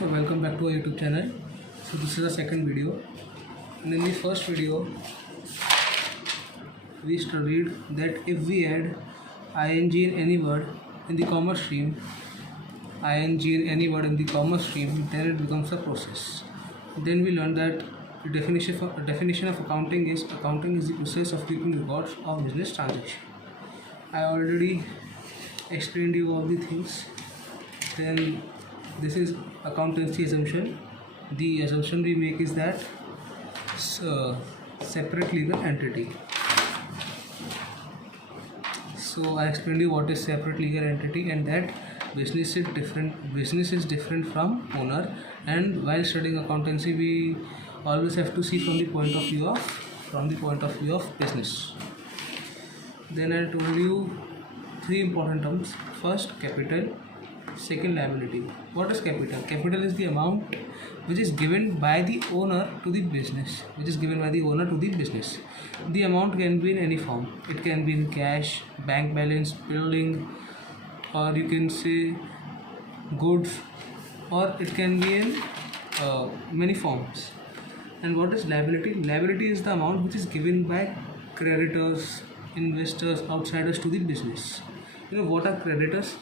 So welcome back to our YouTube channel. So this is the second video, and in the first video we studied that if we add ing in any word in the comma stream, then it becomes a process. Then we learned that the definition of accounting is the process of keeping records of business transaction. I already explained you all the things. Then this is accountancy assumption. The assumption we make is that separate legal entity. So I explained you what is separate legal entity and that business is different from owner. And while studying accountancy, we always have to see from the point of view of business. Then I told you three important terms. First, capital. Second, liability. What is capital? Capital is the amount which is given by the owner to the business. The amount can be in any form. It can be in cash, bank balance, building, or you can say goods, or it can be in many forms. And what is liability? Liability is the amount which is given by creditors, investors, outsiders to the business. You know what are creditors?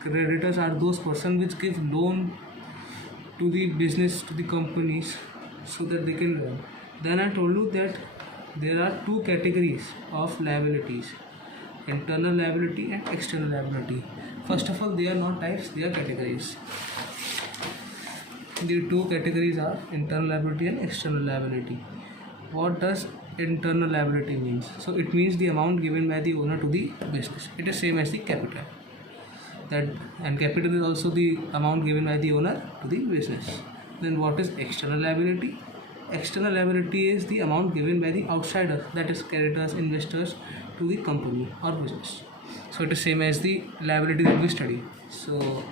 Creditors are those persons which give loan to the business, to the companies, so that they can run. Then I told you that there are two categories of liabilities: internal liability and external liability. First of all, they are not types, they are categories. The two categories are internal liability and external liability. What does internal liability means? So it means the amount given by the owner to the business. It is same as the capital. And capital is also the amount given by the owner to the business. Then what is external liability? External liability is the amount given by the outsider, that is creditors, investors, to the company or business. So it is same as the liability that we study. So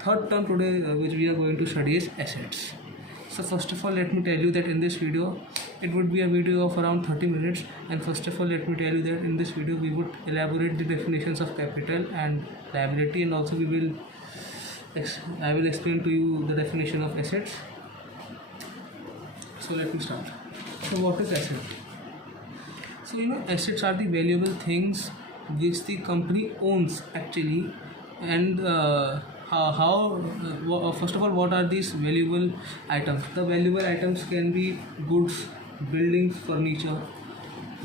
third term today which we are going to study is assets. So first of all, let me tell you that in this video, it would be a video of around 30 minutes. And first of all, let me tell you that in this video, we would elaborate the definitions of capital and liability, and also I will explain to you the definition of assets. So let me start. So what is asset? So assets are the valuable things which the company owns actually. And first of all, what are these valuable items? The valuable items can be goods, buildings, furniture.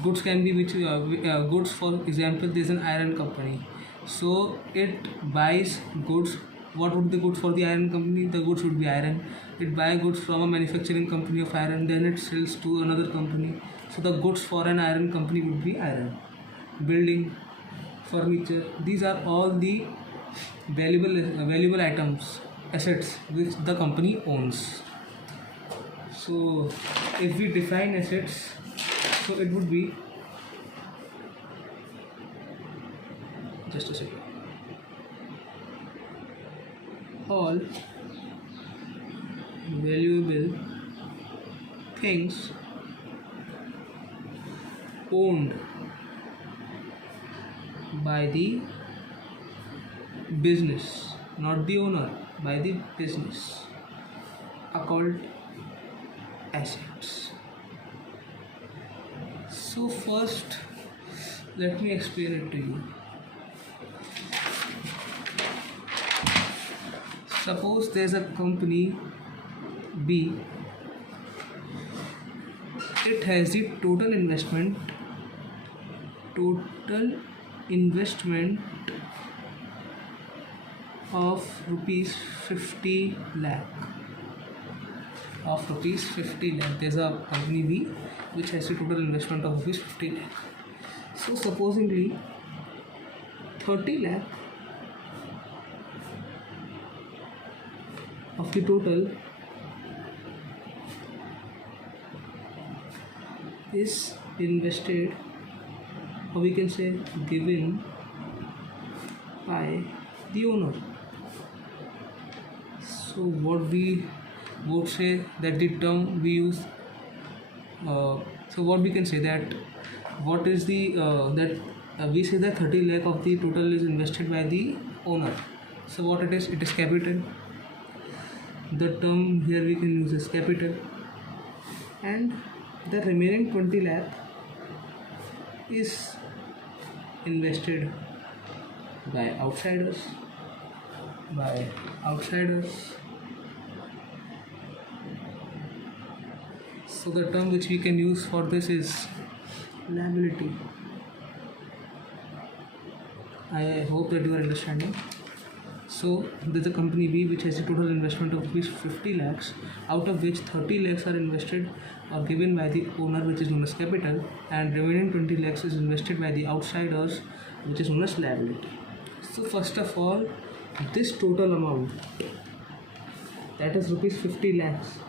Goods can be goods. For example, there is an iron company, so it buys goods. What would the goods for the iron company? The goods would be iron. It buys goods from a manufacturing company of iron, then it sells to another company. So the goods for an iron company would be iron. Building, furniture, these are all the valuable items, assets which the company owns. So if we define assets, so it would be, just a second, all valuable things owned by the business, not the owner, by the business, are called assets. So first, let me explain it to you. Suppose there is a company B. It has the total investment of rupees 50 lakh. There's a company B which has a total investment of rupees 50 lakh. So supposingly 30 lakh of the total is invested, or we can say given by the owner. So what we would say that the term we use, so what we can say that what is the we say that 30 lakh of the total is invested by the owner. So what it is capital. the term here we can use as capital, and the remaining 20 lakh is invested by outsiders. So the term which we can use for this is liability. I hope that you are understanding. So there's a company B which has a total investment of rupees 50 lakhs, out of which 30 lakhs are invested or given by the owner, which is known as capital, and remaining 20 lakhs is invested by the outsiders, which is known as liability. So first of all, this total amount, that is rupees 50 lakhs,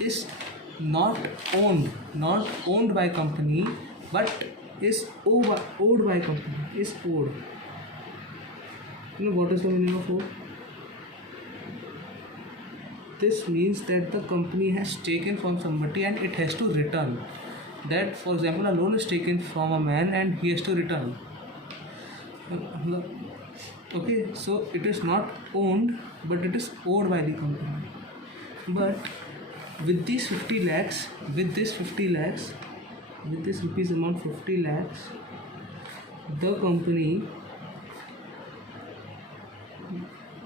is not owned by company, but is owed by company. Is owed. You know what is the meaning of owed? This means that the company has taken from somebody and it has to return. That, for example, a loan is taken from a man and he has to return. Okay, so it is not owned, but it is owed by the company. But with these 50 lakhs, with this rupees amount 50 lakhs, the company,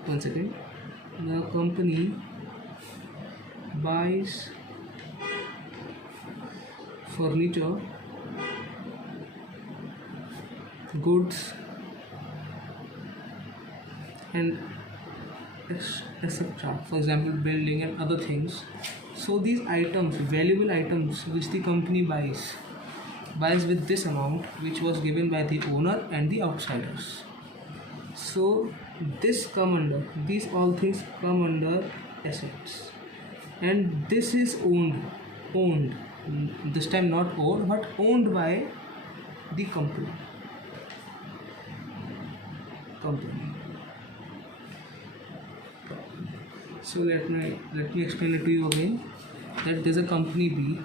the company buys furniture, goods, and etc. For example, building and other things. So these items, valuable items which the company buys with this amount, which was given by the owner and the outsiders. So these all things come under assets, and this is owned, this time not owed but owned by the company. So let me explain it to you again. That there's a company B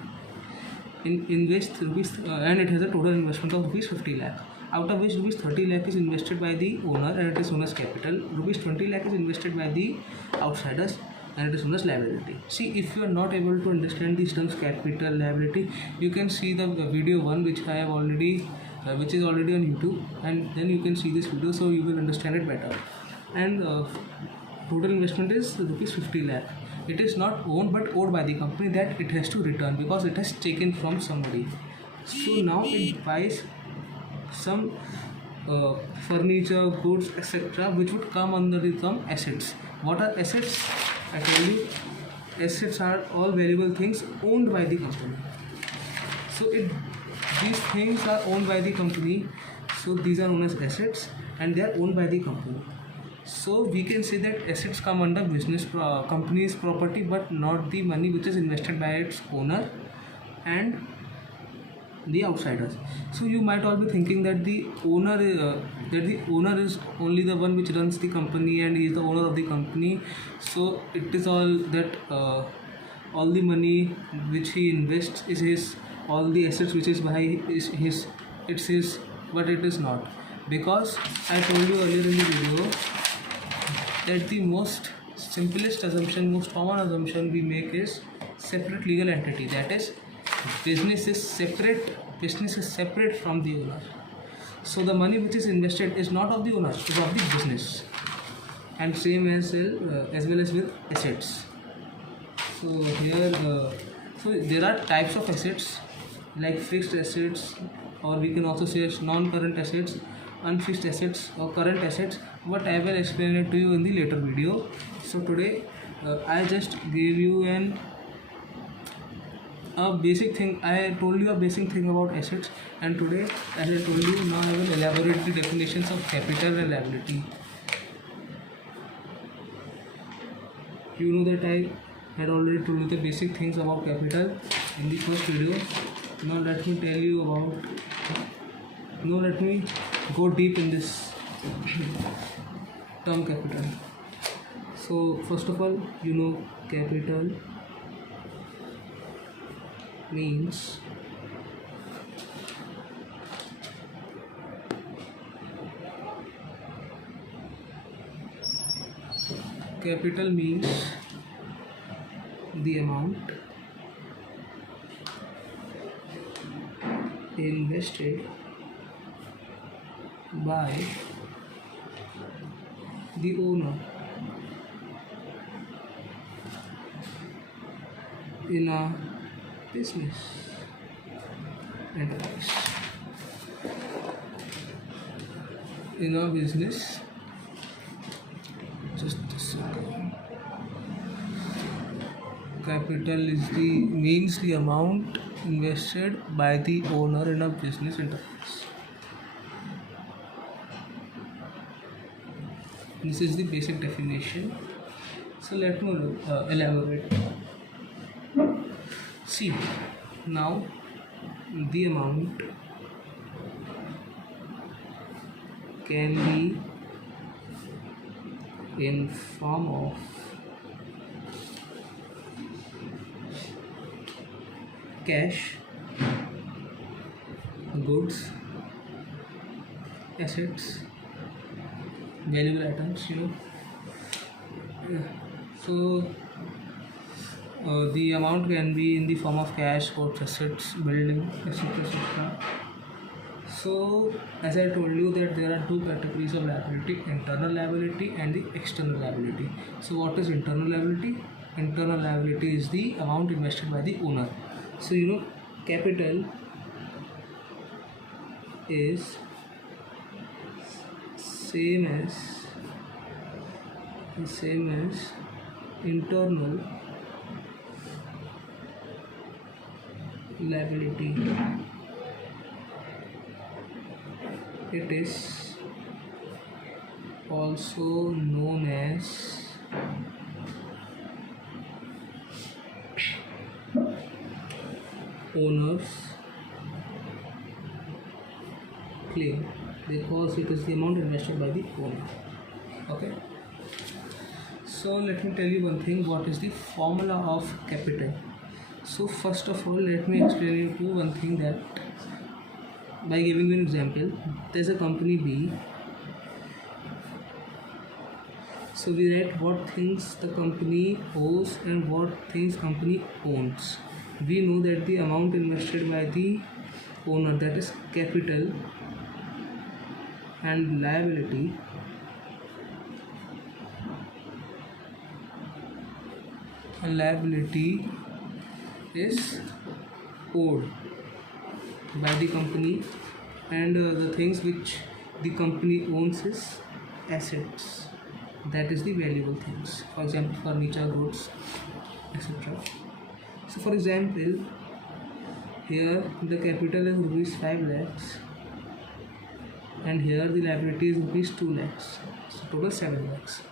invest rupees and it has a total investment of rupees 50 lakh, out of which rupees 30 lakh is invested by the owner and it is known as capital. Rupees 20 lakh is invested by the outsiders and it is known as liability. See, if you are not able to understand these terms capital, liability, you can see the video 1 which I have already which is already on YouTube, and then you can see this video so you will understand it better. And total investment is rupees 50 lakh. It is not owned but owed by the company, that it has to return because it has taken from somebody. So now it buys some furniture, goods, etc., which would come under the term assets. What are assets? I tell you, assets are all valuable things owned by the company. So these things are owned by the company, so these are known as assets and they are owned by the company. So we can say that assets come under company's property, but not the money which is invested by its owner and the outsiders. So you might all be thinking that the owner is only the one which runs the company and he is the owner of the company. So it is all that all the money which he invests is his, all the assets which is by is his, it's his, but it is not, because I told you earlier in the video that the most simplest assumption, most common assumption we make is separate legal entity, that is business is separate from the owner. So the money which is invested is not of the owner, it is of the business, and same as well as with assets. So here so there are types of assets like fixed assets, or we can also say non-current assets, unfixed assets or current assets, but I will explain it to you in the later video. So today I just gave you a basic thing. I told you a basic thing about assets, and today, as I told you, now I will elaborate the definitions of capital and liability. You know that I had already told you the basic things about capital in the first video. Now let me tell you about, let me go deep in this term capital. So first of all, capital means capital means the amount invested by the owner in a business enterprise. In a business, just a second. Capital is means the amount invested by the owner in a business enterprise. This is the basic definition. So let me elaborate. See, now the amount can be in form of cash, goods, assets, valuable items, So the amount can be in the form of cash, goods, assets, building, etc. etc. So as I told you that there are two categories of liability: internal liability and the external liability. So what is internal liability? Internal liability is the amount invested by the owner. So capital is same as internal liability. It is also known as owner's claim because it is the amount invested by the owner. Okay, so let me tell you one thing. What is the formula of capital? So first of all, let me explain you to one thing, that by giving you an example, there's a company B. So we write what things the company owes and what things company owns. We know that the amount invested by the owner, that is capital, and liability is owed by the company, and the things which the company owns is assets, that is the valuable things, for example furniture, goods, etc. So for example, here the capital is rupees 5 lakhs and here the liability is rupees 2 lakhs, so total 7 lakhs.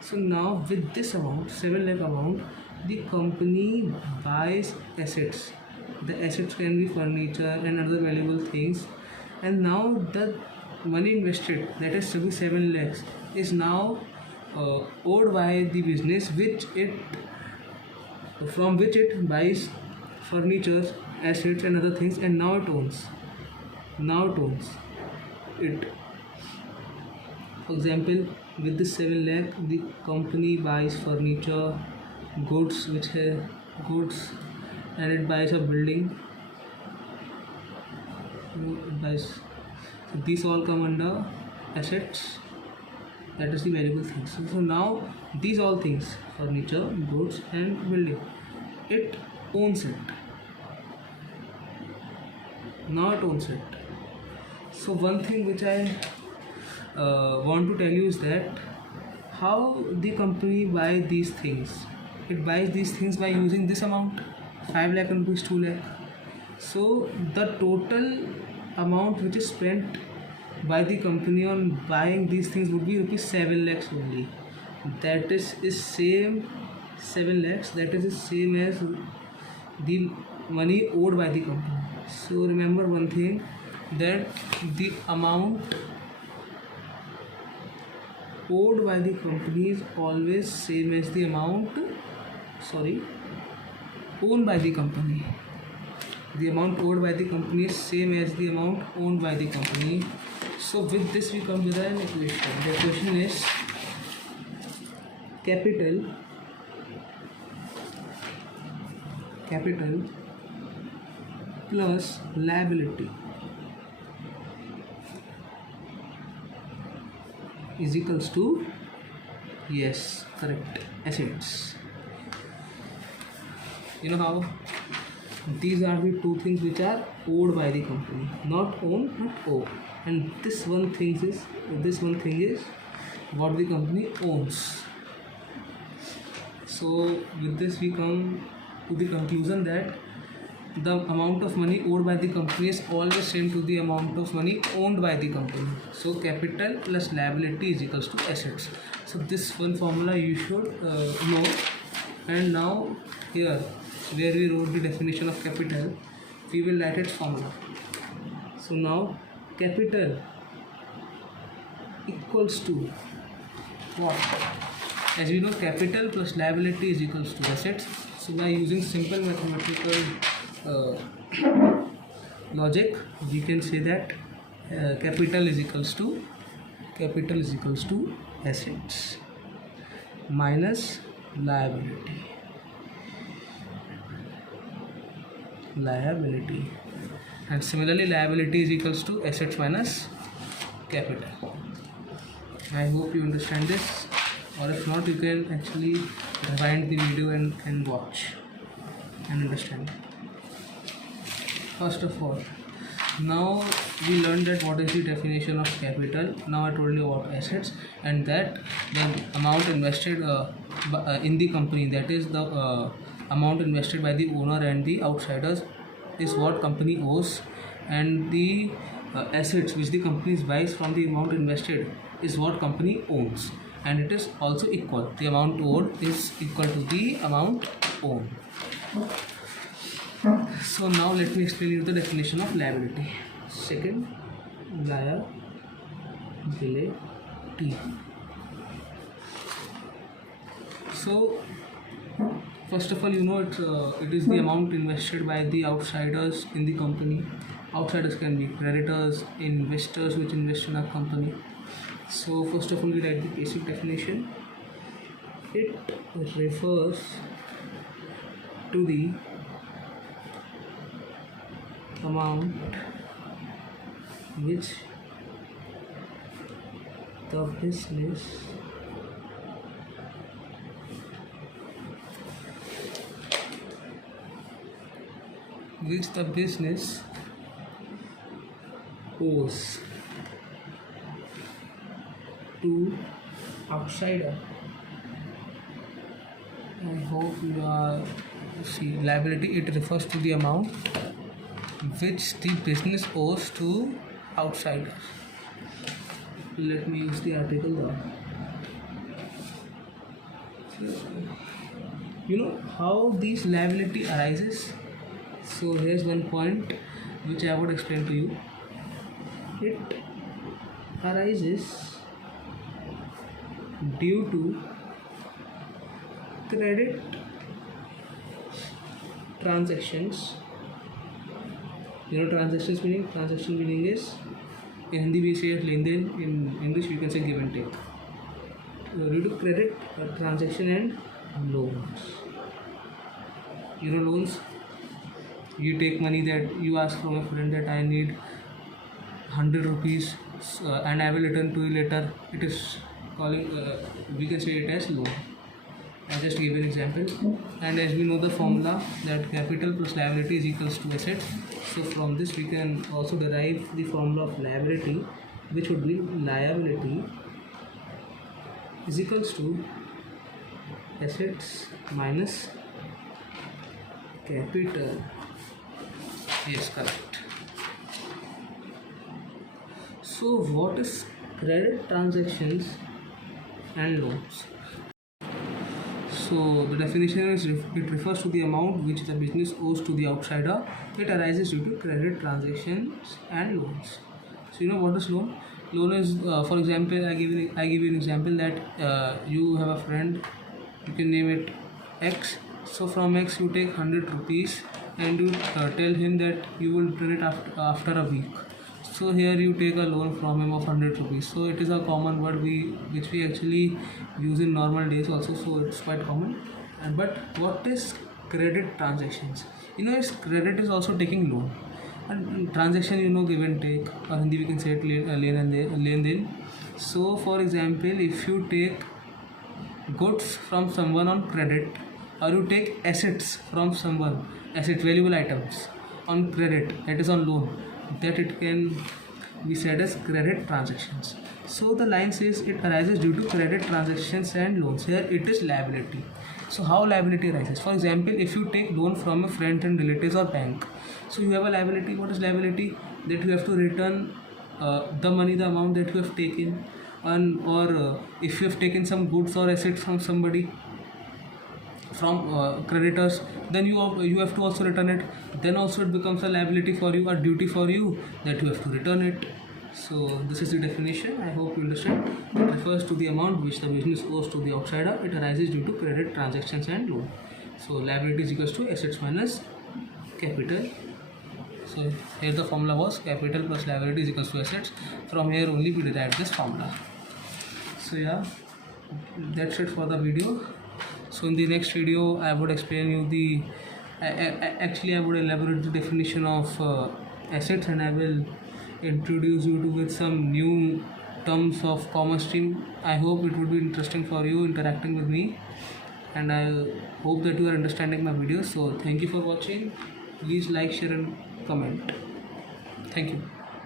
So now with this amount, 7 lakh amount, the company buys assets. The assets can be furniture and other valuable things, and now the money invested, that is 7 lakhs, is now owed by the business, from which it buys furniture, assets and other things, and now it owns it. For example, with this 7 lakh, the company buys furniture, goods, and it buys a building. It buys, so these all come under assets, that is the valuable things. So now these all things, furniture, goods and building, it owns it. Now it owns it. So one thing which I want to tell you is that how the company buy these things. It buys these things by using this amount, 5 lakh and rupees 2 lakh. So the total amount which is spent by the company on buying these things would be rupees 7 lakhs only. That is same 7 lakhs, that is the same as the money owed by the company. So remember one thing, that the amount owed by the company is always same as the amount owned by the company. The amount owed by the company is same as the amount owned by the company. So with this we come with an equation. The equation is capital plus liability is equals to, yes, correct, assets. You know how these are the two things which are owed by the company, not owned but owed, and this one thing is what the company owns. So with this we come to the conclusion that the amount of money owed by the company is always same to the amount of money owned by the company. So capital plus liability is equals to assets. So this one formula you should know. And now here where we wrote the definition of capital, we will write its formula. So now capital equals to what? As we know, capital plus liability is equals to assets. So by using simple mathematical logic, we can say that capital is equals to assets minus liability, and similarly liability is equals to assets minus capital. I hope you understand this, or if not, you can actually rewind the video and watch and understand. First of all, now we learned that what is the definition of capital. Now I told you about assets, and that the amount invested in the company, that is the amount invested by the owner and the outsiders, is what company owes, and the assets which the company buys from the amount invested is what company owns, and it is also equal. The amount owed is equal to the amount owned. So now let me explain you the definition of liability. Second, liability. So first of all, you know it is the amount invested by the outsiders in the company. Outsiders can be creditors, investors which invest in a company. So first of all, we write the basic definition. It refers to the amount which the business owes to outsider. I hope you are see liability. It refers to the amount which the business owes to outsiders. Let me use the article there. You know how these liability arises? So here's one point which I would explain to you. It arises due to credit transactions. You know transaction meaning is, in Hindi we say len den, in English we can say give and take. Due to credit transaction and loans. You know loans, you take money that you ask from a friend that I need 100 rupees and I will return to you later. It is calling, we can say it as loan. I just give an example. And as we know the formula that capital plus liability is equals to assets. So from this we can also derive the formula of liability, which would be liability is equals to assets minus capital. Yes, correct. So what is credit transactions and loans? So the definition is it refers to the amount which the business owes to the outsider. It arises due to credit transactions and loans. So you know what is loan? Loan is, for example, I give you an example that you have a friend. You can name it X. So from X you take 100 rupees and you tell him that you will return it after a week. So here you take a loan from him of 100 rupees. So it is a common word which we actually use in normal days also, so it's quite common. And but what is credit transactions? Yes, credit is also taking loan, and transaction, give and take, or Hindi we can say it len den. So for example, if you take goods from someone on credit, or you take assets from someone, valuable items on credit, that is on loan, that it can be said as credit transactions. So the line says it arises due to credit transactions and loans. Here it is liability. So how liability arises? For example, if you take loan from a friend and relatives or bank, so you have a liability. What is liability? That you have to return the money, the amount that you have taken, or if you have taken some goods or assets from somebody, from creditors, then you have to also return it. Then also it becomes a liability for you, or duty for you, that you have to return it. So this is the definition. I hope you understand. It refers to the amount which the business owes to the outsider. It arises due to credit transactions and loan. So liability is equals to assets minus capital. So here the formula was capital plus liability is equals to assets. From here only we derived this formula. So yeah, that's it for the video. So in the next video I would explain you the actually I would elaborate the definition of assets, and I will introduce you to with some new terms of commerce stream. I hope it would be interesting for you interacting with me, and I hope that you are understanding my videos. So thank you for watching. Please like, share and comment. Thank you.